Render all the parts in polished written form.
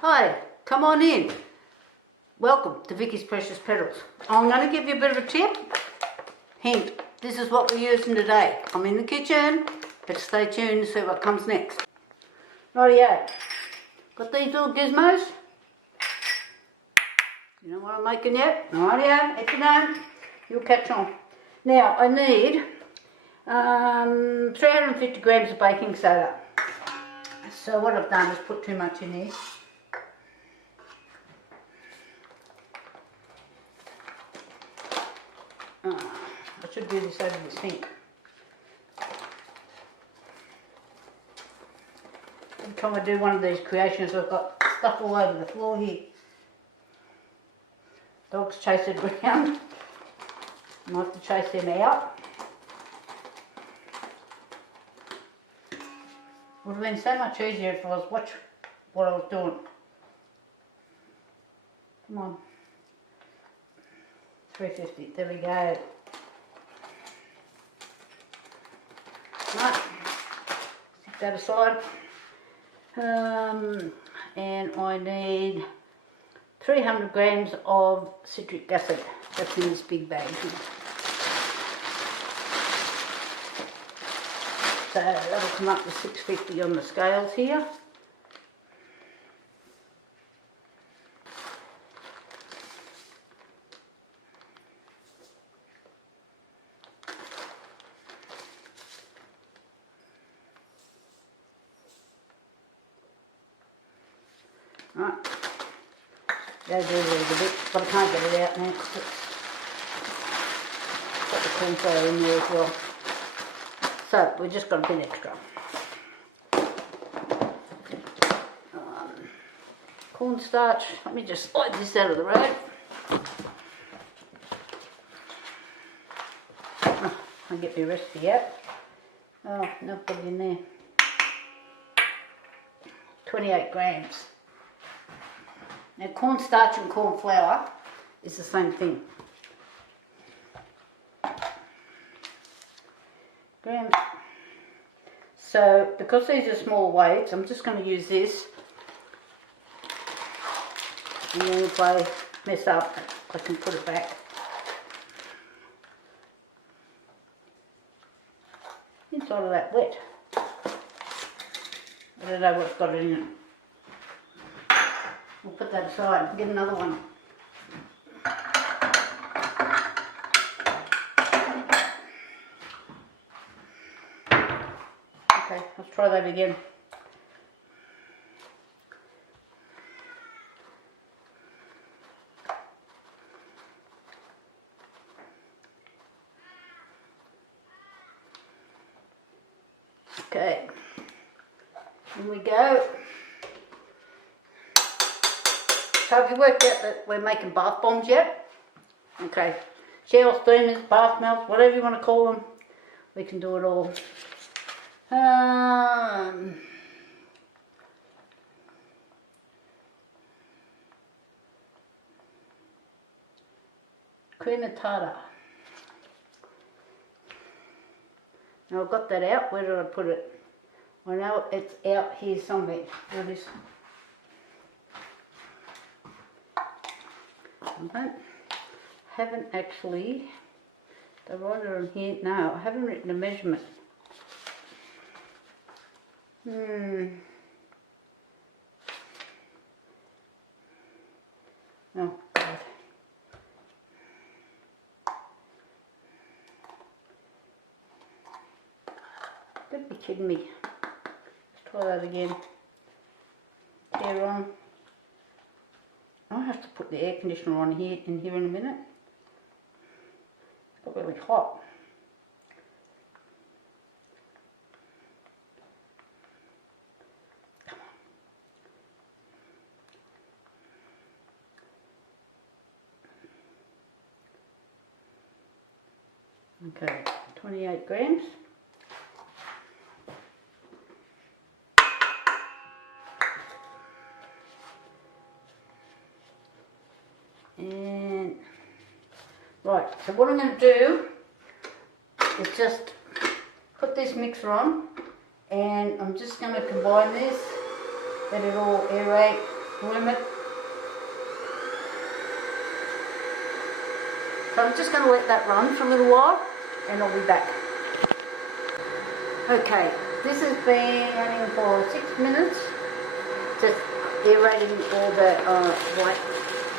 Hi, come on in. Welcome to Vicky's Precious Petals. I'm going to give you a bit of a tip. Hint, this is what we're using today. I'm in the kitchen, but stay tuned to see what comes next. Rightio, got these little gizmos. You know what I'm making yet? Rightio, if you don't, you'll catch on. Now, I need 350 grams of baking soda. So what I've done is put too much in here. I should do this over the sink. Every time I do one of these creations, I've got stuff all over the floor here. Dogs chase it around. I have to chase them out. Would have been so much easier if I was watching what I was doing. Come on. 350, there we go. Right, stick that aside. And I need 300 grams of citric acid. That's in this big bag here. So that'll come up to 650 on the scales here. Right, that'll do a little bit, but I can't get it out now because it's got the corn flour in there as well. So we just got a bit extra. Cornstarch, let me just slide this out of the road. I'll get my recipe out. Oh, no, put it in there. 28 grams. Now cornstarch and corn flour is the same thing. Grams. So because these are small weights, I'm just going to use this. And then if I mess up, I can put it back. Inside of that wet. I don't know what's got it in it. We'll put that aside and get another one. Okay, let's try that again. Okay, in we go. So have you worked out that we're making bath bombs yet? Okay, shower steamers, bath melts, whatever you want to call them, we can do it all. Cream of tartar. Now I've got that out. Where did I put it? I know it's out here somewhere. There it is. I haven't actually, the writer on here, no, I haven't written a measurement. Oh God. Don't be kidding me. Let's try that again. Tear on. I'll have to put the air conditioner on here in a minute. It's got really hot. Okay, 28 grams. And right, so what I'm going to do is just put this mixer on, and I'm just going to combine this, let it all aerate limit. So I'm just going to let that run for a little while and I'll be back. Okay, this has been running for 6 minutes, just aerating all the white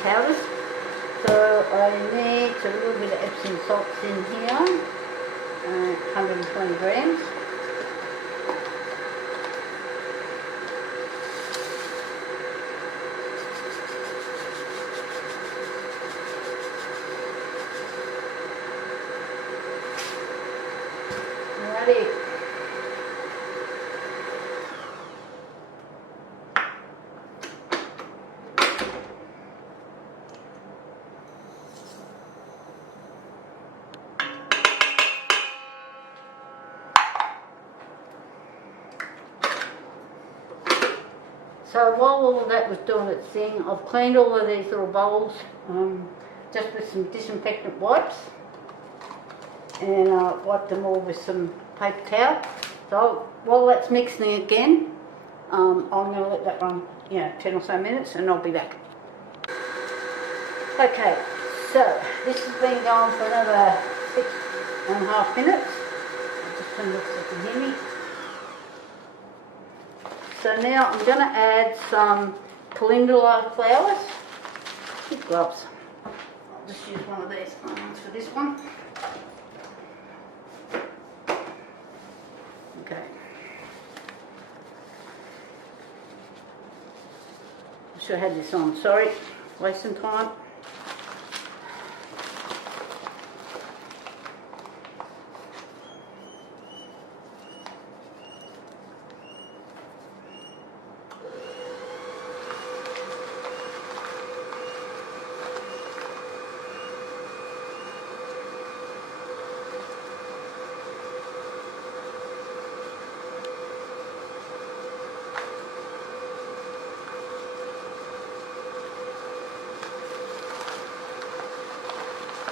powders. So I need a little bit of Epsom salts in here, 120 grams. Alrighty. So while all of that was doing its thing, I've cleaned all of these little bowls just with some disinfectant wipes, and wiped them all with some paper towel. So while that's mixing again, I'm going to let that run, 10 or so minutes, and I'll be back. Okay, so this has been going for another 6.5 minutes. I'll just turn this so you can hear me. So now I'm going to add some calendula flowers with gloves. I'll just use one of these for this one. Okay. I should have had this on, sorry, wasting time.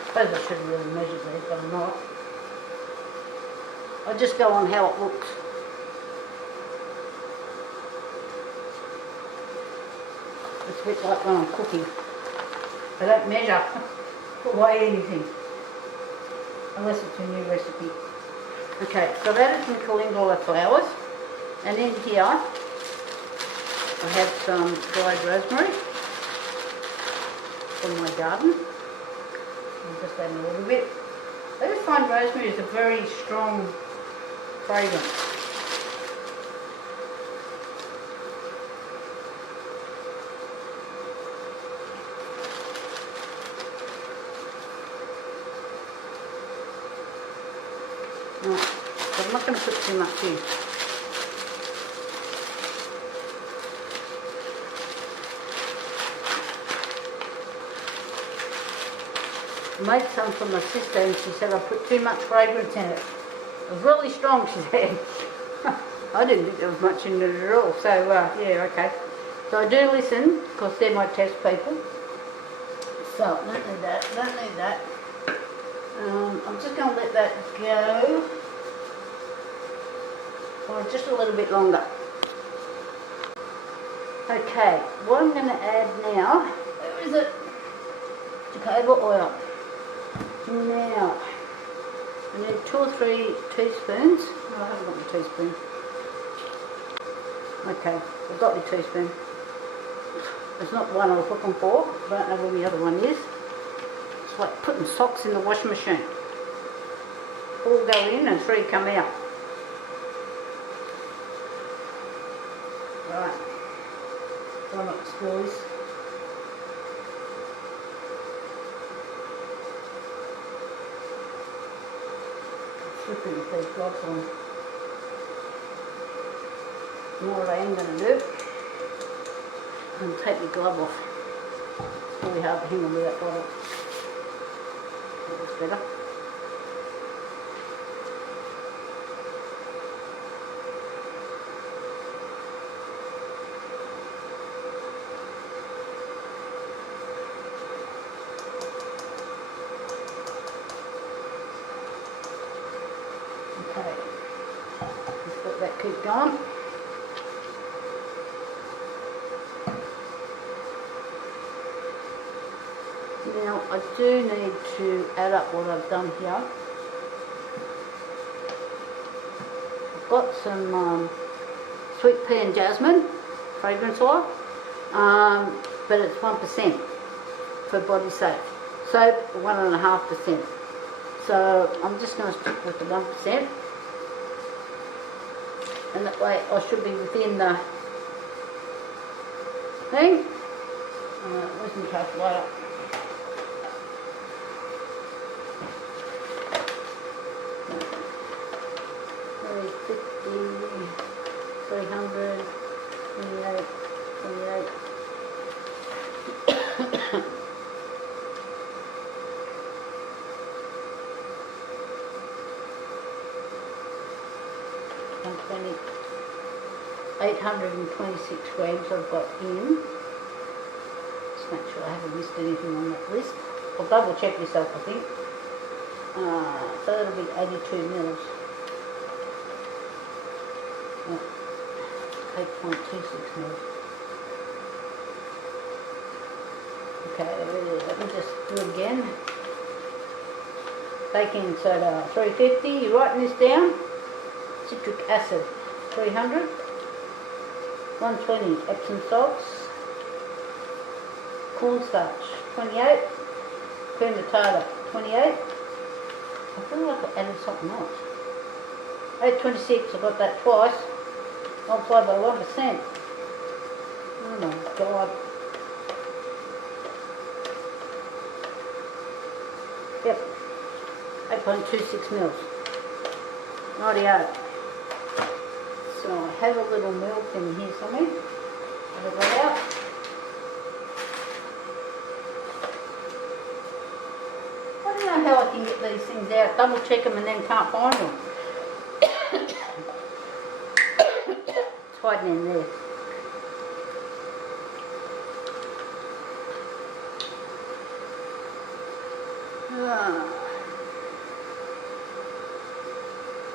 I suppose I should have really measured these, but I'm not. I just go on how it looks. It's a bit like when I'm cooking. I don't measure or weigh anything, unless it's a new recipe. Okay, so that is some calendula flowers, and in here I have some dried rosemary from my garden. I'm just adding a little bit. I just find rosemary is a very strong fragrance. Right, so I'm not going to put too much in. I made some for my sister and she said I put too much fragrance in it. It was really strong, she said. I didn't think there was much in it at all. So yeah, okay. So I do listen because they're my test people. So don't need that, don't need that. I'm just going to let that go for just a little bit longer. Okay, what I'm going to add now, where is it? Jojoba oil. Now, I need 2 or 3 teaspoons. Oh, I haven't got my teaspoon. Okay, I've got my teaspoon. There's not one I was looking for. I don't know where the other one is. It's like putting socks in the washing machine. 4 go in and 3 come out. Right. Try not to spill this. Slippery with these gloves on. You know what I am going to do? I'm going to take the glove off. It's really hard to handle with that bottle. That looks better. Okay, just let that keep going. Now I do need to add up what I've done here. I've got some Sweet Pea Jasmine fragrance oil, but it's 1% for body soap. Soap 1.5%. So I'm just going to stick with the 1%, and that way I should be within the thing. Where's my calculator? Three 300, 28, 28. $120, 826 grams I've got in. Just make sure I haven't missed anything on that list. I'll double check myself, I think. So that'll be 82 mils. 8.26 mils. Okay, let me just do it again. Baking soda 350. You writing this down? Citric acid 300. 120 Epsom salts. Cornstarch 28. Cream of tartar 28. I feel like I added something else. 826. I got that twice. Multiplied by 1%. Oh my god. Yep. 8.26 mils. Rightio. So I have a little milk in here somewhere. Have it right out. I don't know how I can get these things out. Double check them and then can't find them. It's hiding in there.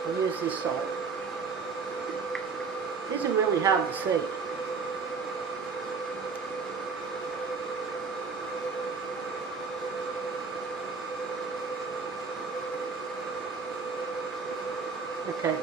I'll use this side. These are really hard to see. Okay.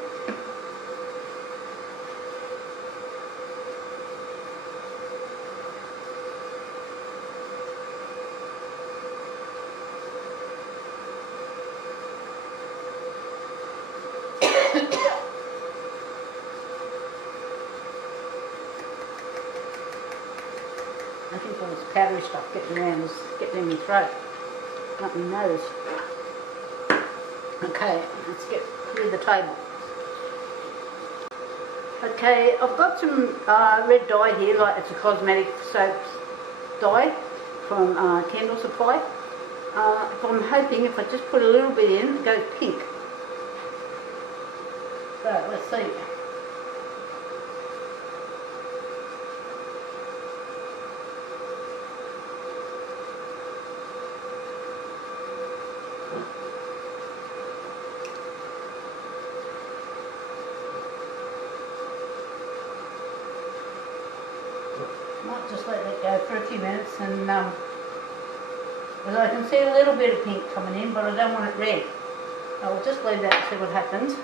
I think all this powdery stuff getting around is getting in my throat, not my nose. Okay, let's get clear the table. Okay, I've got some red dye here, like it's a cosmetic soap dye from Candle Supply. I'm hoping if I just put a little bit in, it goes pink. So, let's see. Might just let that go for a few minutes, and as I can see a little bit of pink coming in, but I don't want it red. I'll just leave that and see what happens.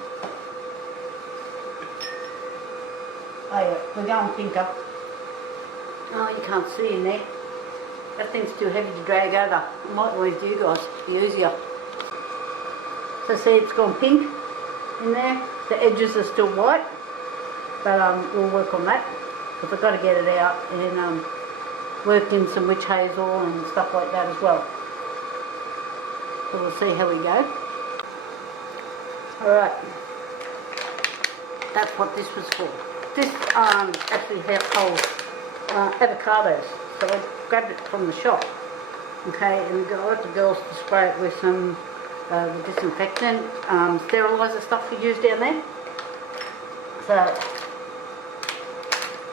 Oh yeah, we're going pinker. Oh, you can't see in there. That thing's too heavy to drag over. I might leave you guys, it'll be easier. So see, it's gone pink in there. The edges are still white, but we'll work on that. Because I've got to get it out and work in some witch hazel and stuff like that as well. So we'll see how we go. Alright, that's what this was for. This actually holds avocados, so I grabbed it from the shop. Okay, and I got the girls to spray it with some the disinfectant, steriliser stuff we use down there. So,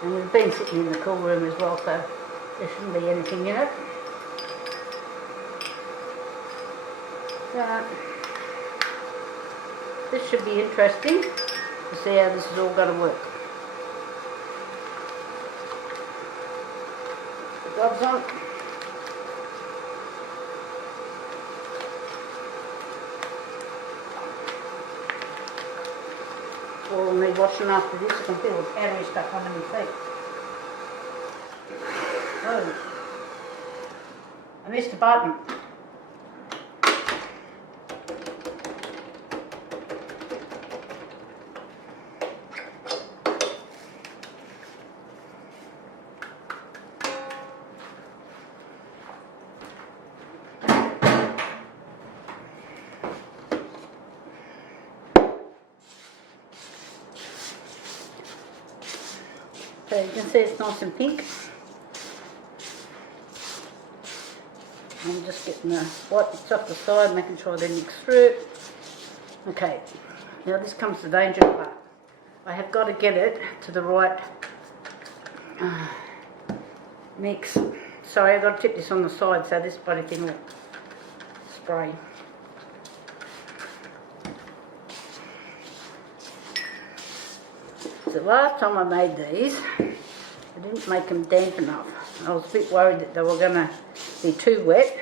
and we've been sitting in the cool room as well, so there shouldn't be anything in it. So, this should be interesting to see how this is all going to work. Put the gloves on. washing after this. I can feel the powdery stuff under my feet. Oh, I missed a button. So you can see it's nice and pink. I'm just getting the white bits off the side, making sure they mix through. Okay, now this comes the danger part. I have got to get it to the right mix. Sorry, I've got to tip this on the side so this bloody thing will spray. The last time I made these, I didn't make them damp enough. I was a bit worried that they were going to be too wet,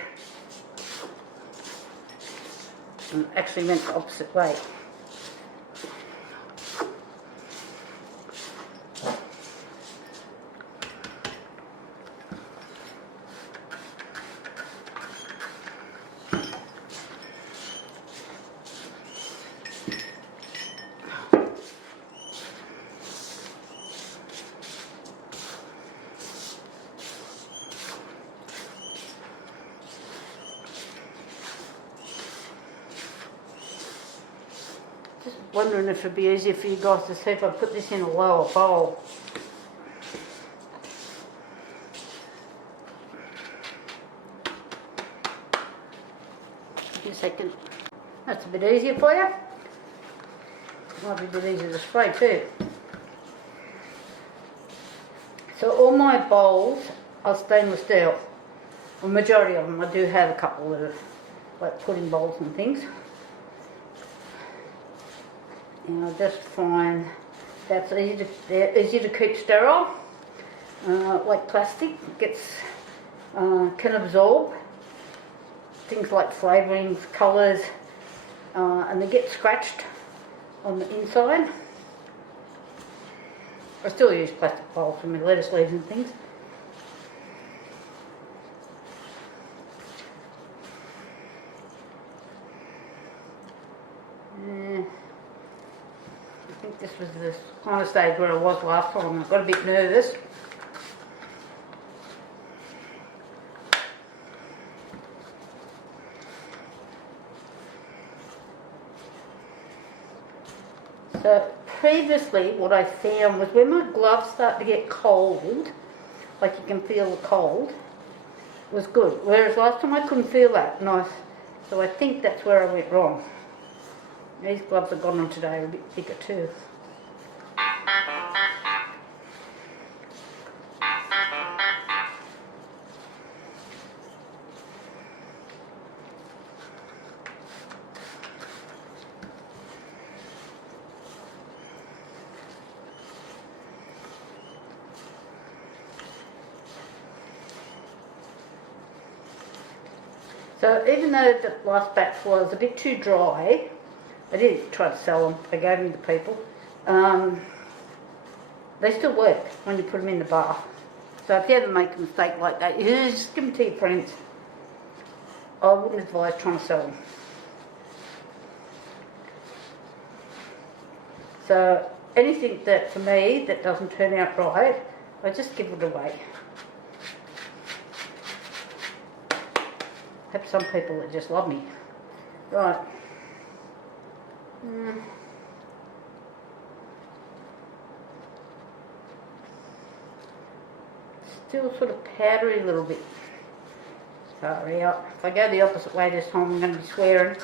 and actually went the opposite way. Just wondering if it'd be easier for you guys to see if I put this in a lower bowl. Give me a second. That's a bit easier for you. Might be a bit easier to spray too. So all my bowls are stainless steel. The majority of them. I do have a couple that are like pudding bowls and things. And I just find that's they're easy to keep sterile. Like plastic, can absorb things like flavourings, colours, and they get scratched on the inside. I still use plastic bowls for my lettuce leaves and things. I think this was the kind of stage where I was last time. I got a bit nervous. So previously what I found was when my gloves start to get cold, like you can feel the cold, was good. Whereas last time I couldn't feel that. So I think that's where I went wrong. These gloves I've got on today are a bit thicker too. So even though the last batch was a bit too dry, I didn't try to sell them. I gave them to people. They still work when you put them in the bath. So if you ever make a mistake like that, you just give them to your friends. I wouldn't advise trying to sell them. So anything that, for me, that doesn't turn out right, I just give it away. I have some people that just love me. Right. Still sort of powdery a little bit. Sorry, if I go the opposite way this time I'm going to be swearing.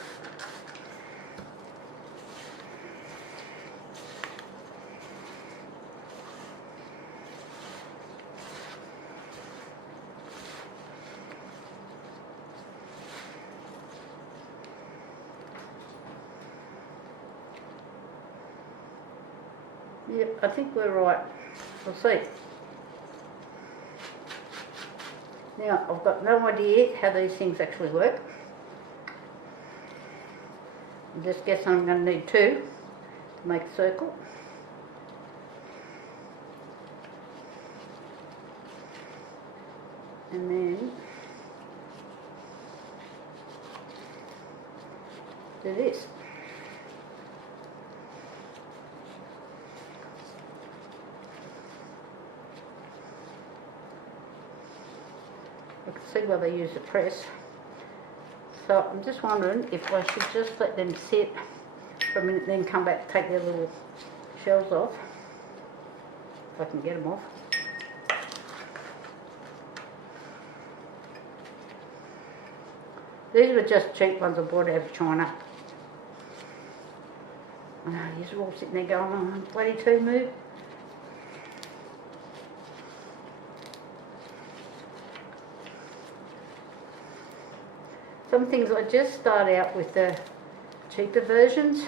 Yep, I think we're right. We'll see. Now, I've got no idea how these things actually work. I just guess I'm going to need two to make a circle. And then do this. You can see why they use the press. So I'm just wondering if I should just let them sit for a minute, then come back, take their little shells off, if I can get them off. These were just cheap ones I bought out of China. I know, you're all sitting there going, oh, bloody two move. Some things I just start out with the cheaper versions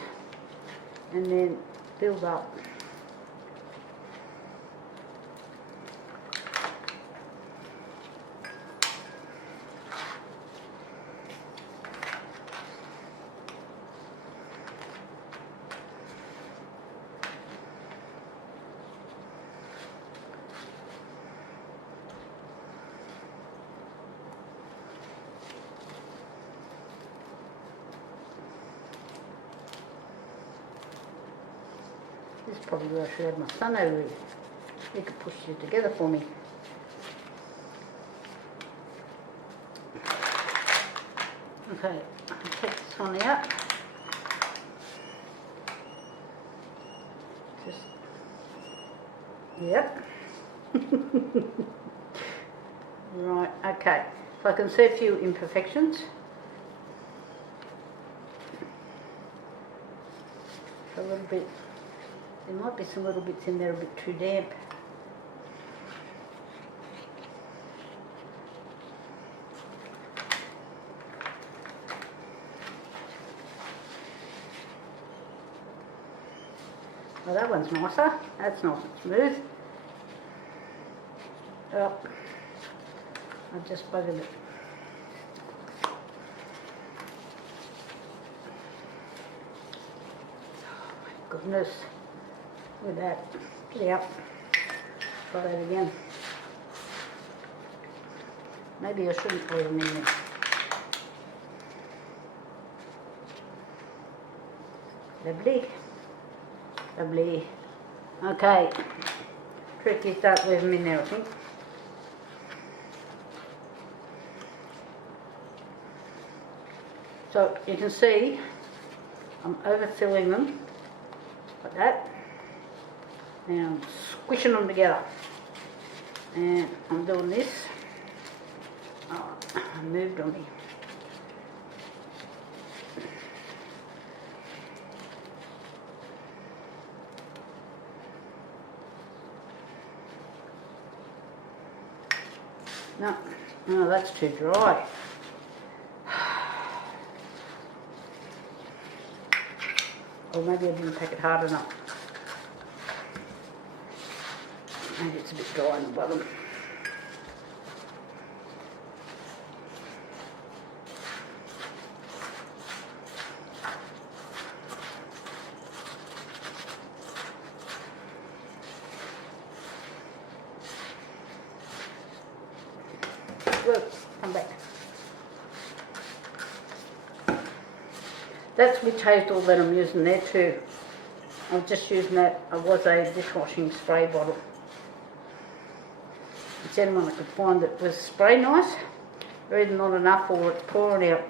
and then build up. This is probably where I should have my son over here. He could push it together for me. Okay, I'll take this one out. Just, yep. Right, okay. So I can see a few imperfections. A little bit. There might be some little bits in there a bit too damp. Well, that one's nicer. That's nice and smooth. Oh, I just buggered it. Oh my goodness. Look at that. Get out. Try that again. Maybe I shouldn't leave them in there. Lovely. Lovely. Okay. Trick is don't leave them in there, I think. So you can see I'm overfilling them like that. Now I'm squishing them together, and I'm doing this. Oh, I moved on me. No, no, that's too dry. Or maybe I didn't pack it hard enough. Maybe it's a bit dry on the bottom. Look, come back. That's which hazel that I'm using there too. I'm just using that. It was a dishwashing spray bottle. It's the only one I could find that was spray nice. Or either not enough or it's pouring out.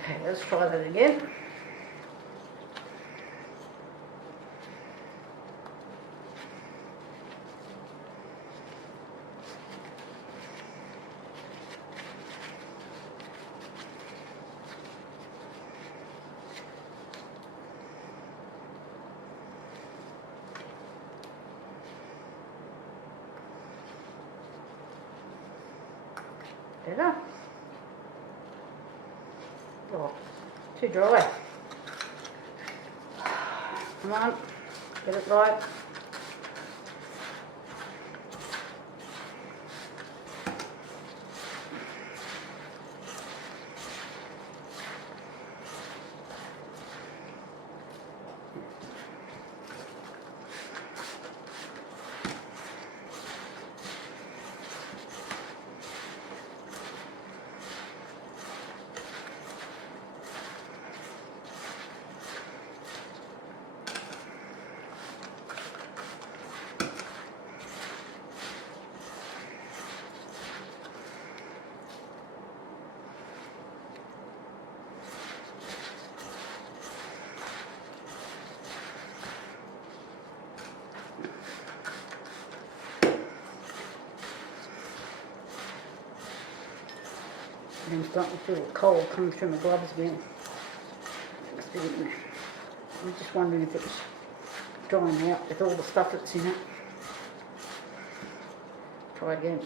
Okay, let's try that again. Better. Oh, too dry. Come on, get it right. And I'm starting to feel the cold coming through my gloves again. I'm just wondering if it's drying out with all the stuff that's in it. Try again.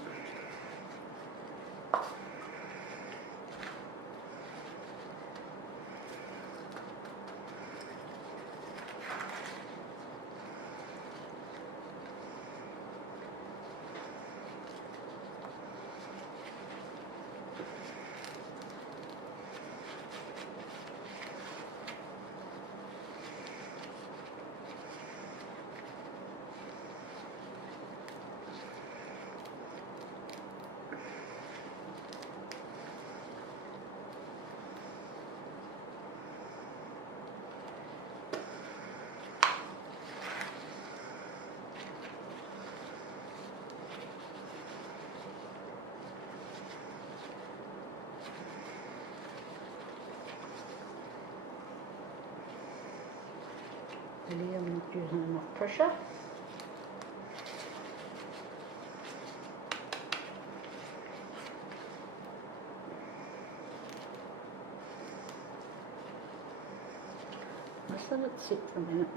Really, I'm not using enough pressure. Just let it sit for a minute.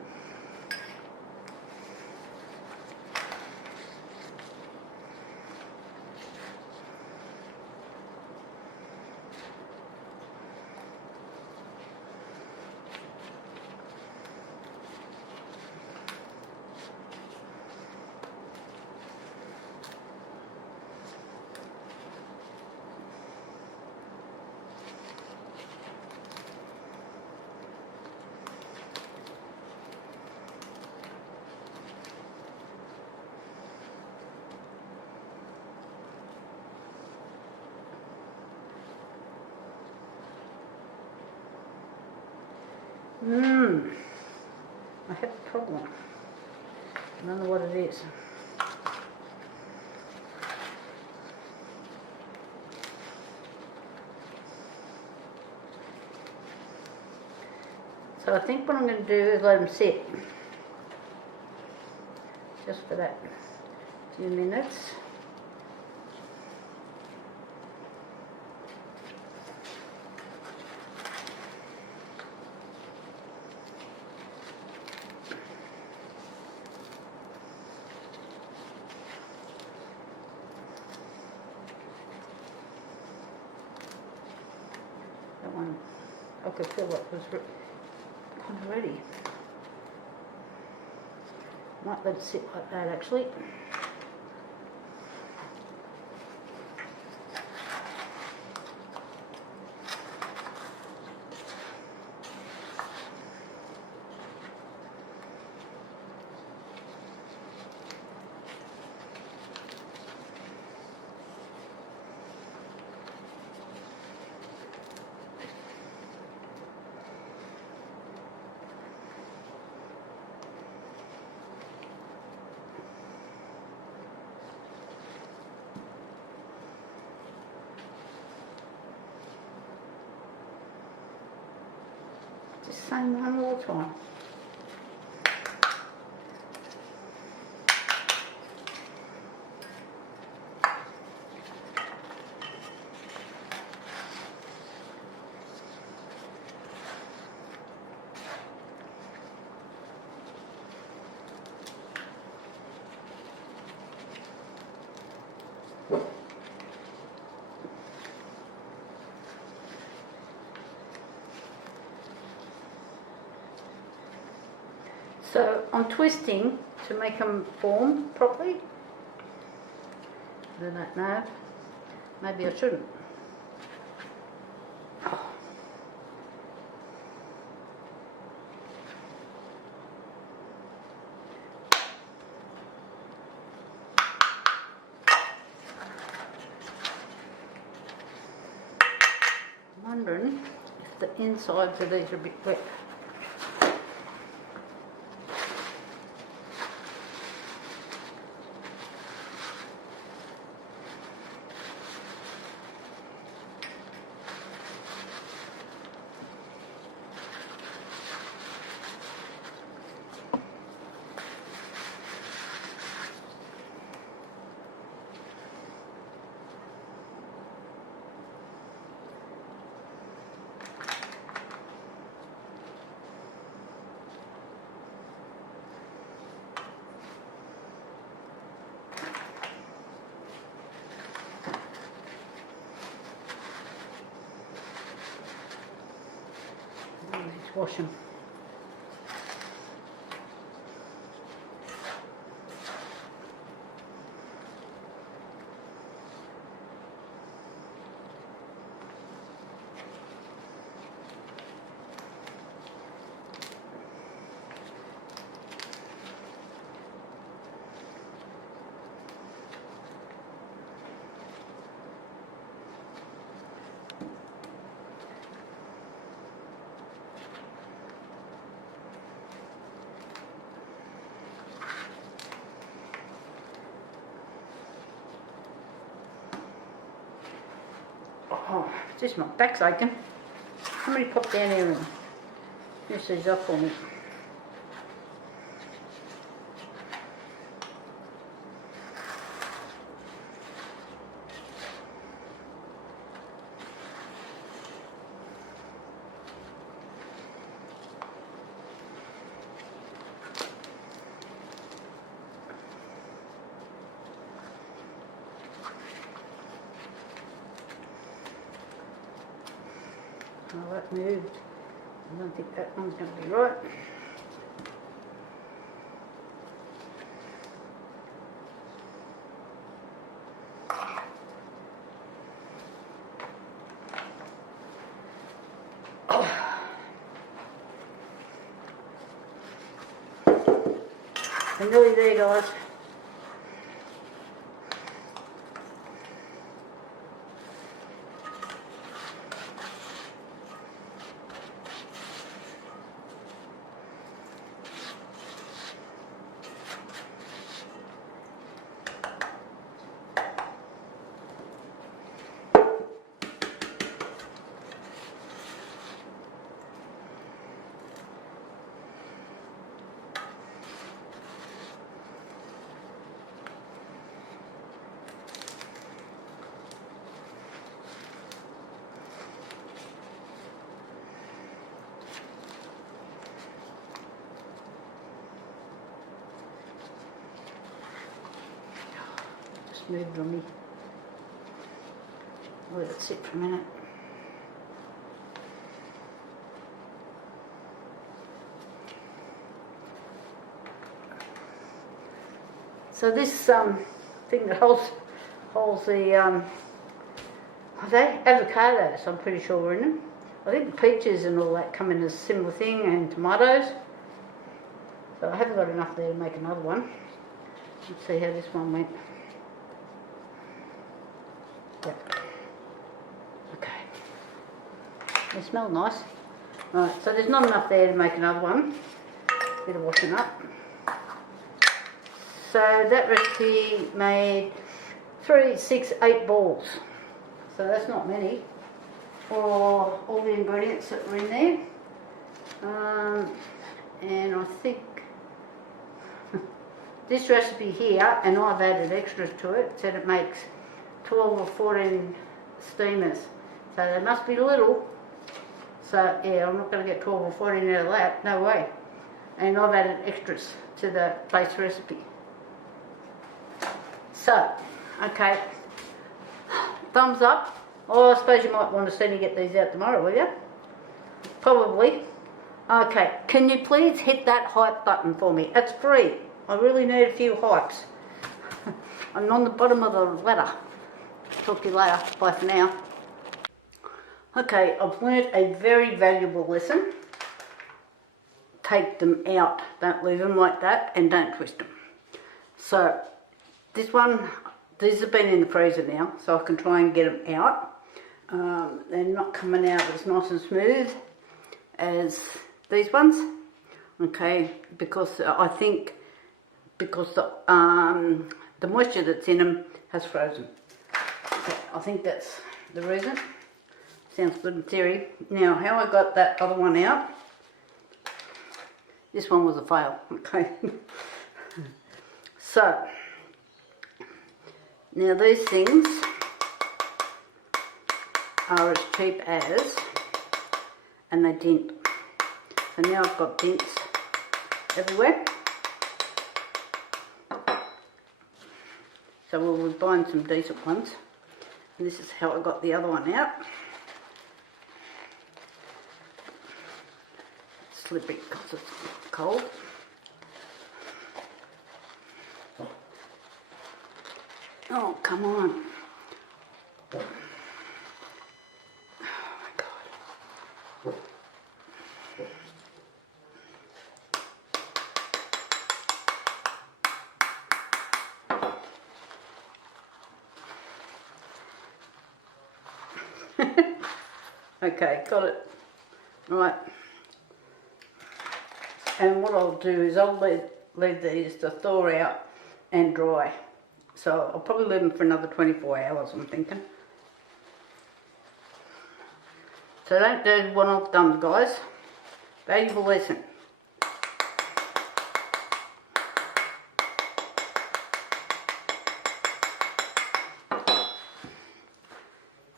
I have a problem. I don't know what it is. So I think what I'm going to do is let them sit. Just for that few minutes. That one, I could feel it was kind of ready. Might let it sit like that actually. Just same one all the time. So I'm twisting to make them form properly. I don't know. Maybe I shouldn't. I'm wondering if the insides of these are a bit wet. just wash them. Oh, just my back's aching. Somebody pop down here and finish these up for me. Oh, that moved. I don't think that one's going to be right. I'm nearly there, guys. Moved on me. Let it sit for a minute. So this thing that holds the are they avocados? I'm pretty sure were in them. I think the peaches and all that come in a similar thing, and tomatoes. So I haven't got enough there to make another one. Let's see how this one went. Yep. Okay. They smell nice. Right, so there's not enough there to make another one. Bit of washing up. So that recipe made 3, 6, 8 balls. So that's not many for all the ingredients that were in there. And I think this recipe here, and I've added extras to it, said it makes 12 or 14 steamers, so they must be little. So yeah, I'm not going to get 12 or 14 out of that, no way. And I've added extras to the base recipe. So, okay, thumbs up. Oh, I suppose you might want to see me get these out tomorrow, will you? Probably. Okay, can you please hit that hype button for me? It's free. I really need a few hypes. I'm on the bottom of the ladder. Talk to you later. Bye for now. Okay, I've learned a very valuable lesson. Take them out. Don't leave them like that, and don't twist them. So, this one, these have been in the freezer now, so I can try and get them out. They're not coming out as nice and smooth as these ones. Okay, because I think because the moisture that's in them has frozen. Okay, I think that's the reason. Sounds good in theory. Now, how I got that other one out, this one was a fail, okay. So, now these things are as cheap as, and they dint. So now I've got dints everywhere. So we'll be buying some decent ones. And this is how I got the other one out. slippery because it's cold. Oh, come on. Oh my God. Okay, got it. Right. And what I'll do is I'll leave these to thaw out and dry. So I'll probably leave them for another 24 hours, I'm thinking. So don't do what I've done, guys. Valuable lesson.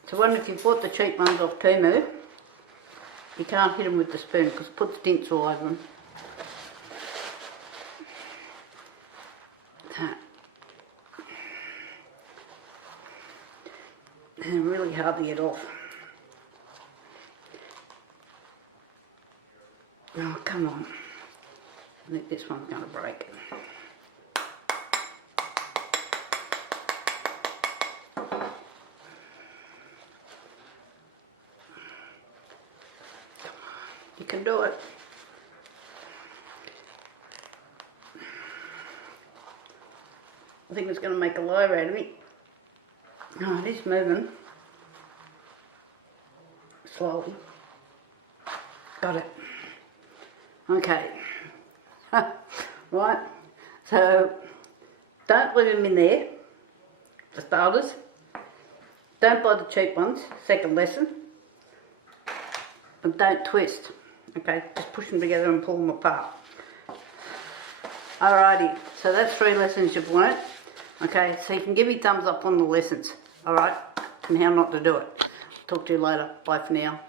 So when if you bought the cheap ones off Temu, you can't hit them with the spoon because it puts dints all over them. They're really hard to get off. Oh, come on. I think this one's going to break. You can do it. I think it's going to make a liar out of me. Oh, it is moving. Slowly. Got it. Okay. Right. So, don't leave them in there, for starters. Don't buy the cheap ones, second lesson. And don't twist. Okay, just push them together and pull them apart. Alrighty, so that's 3 lessons you've learnt. Okay, so you can give me thumbs up on the lessons. Alright, and how not to do it. Talk to you later. Bye for now.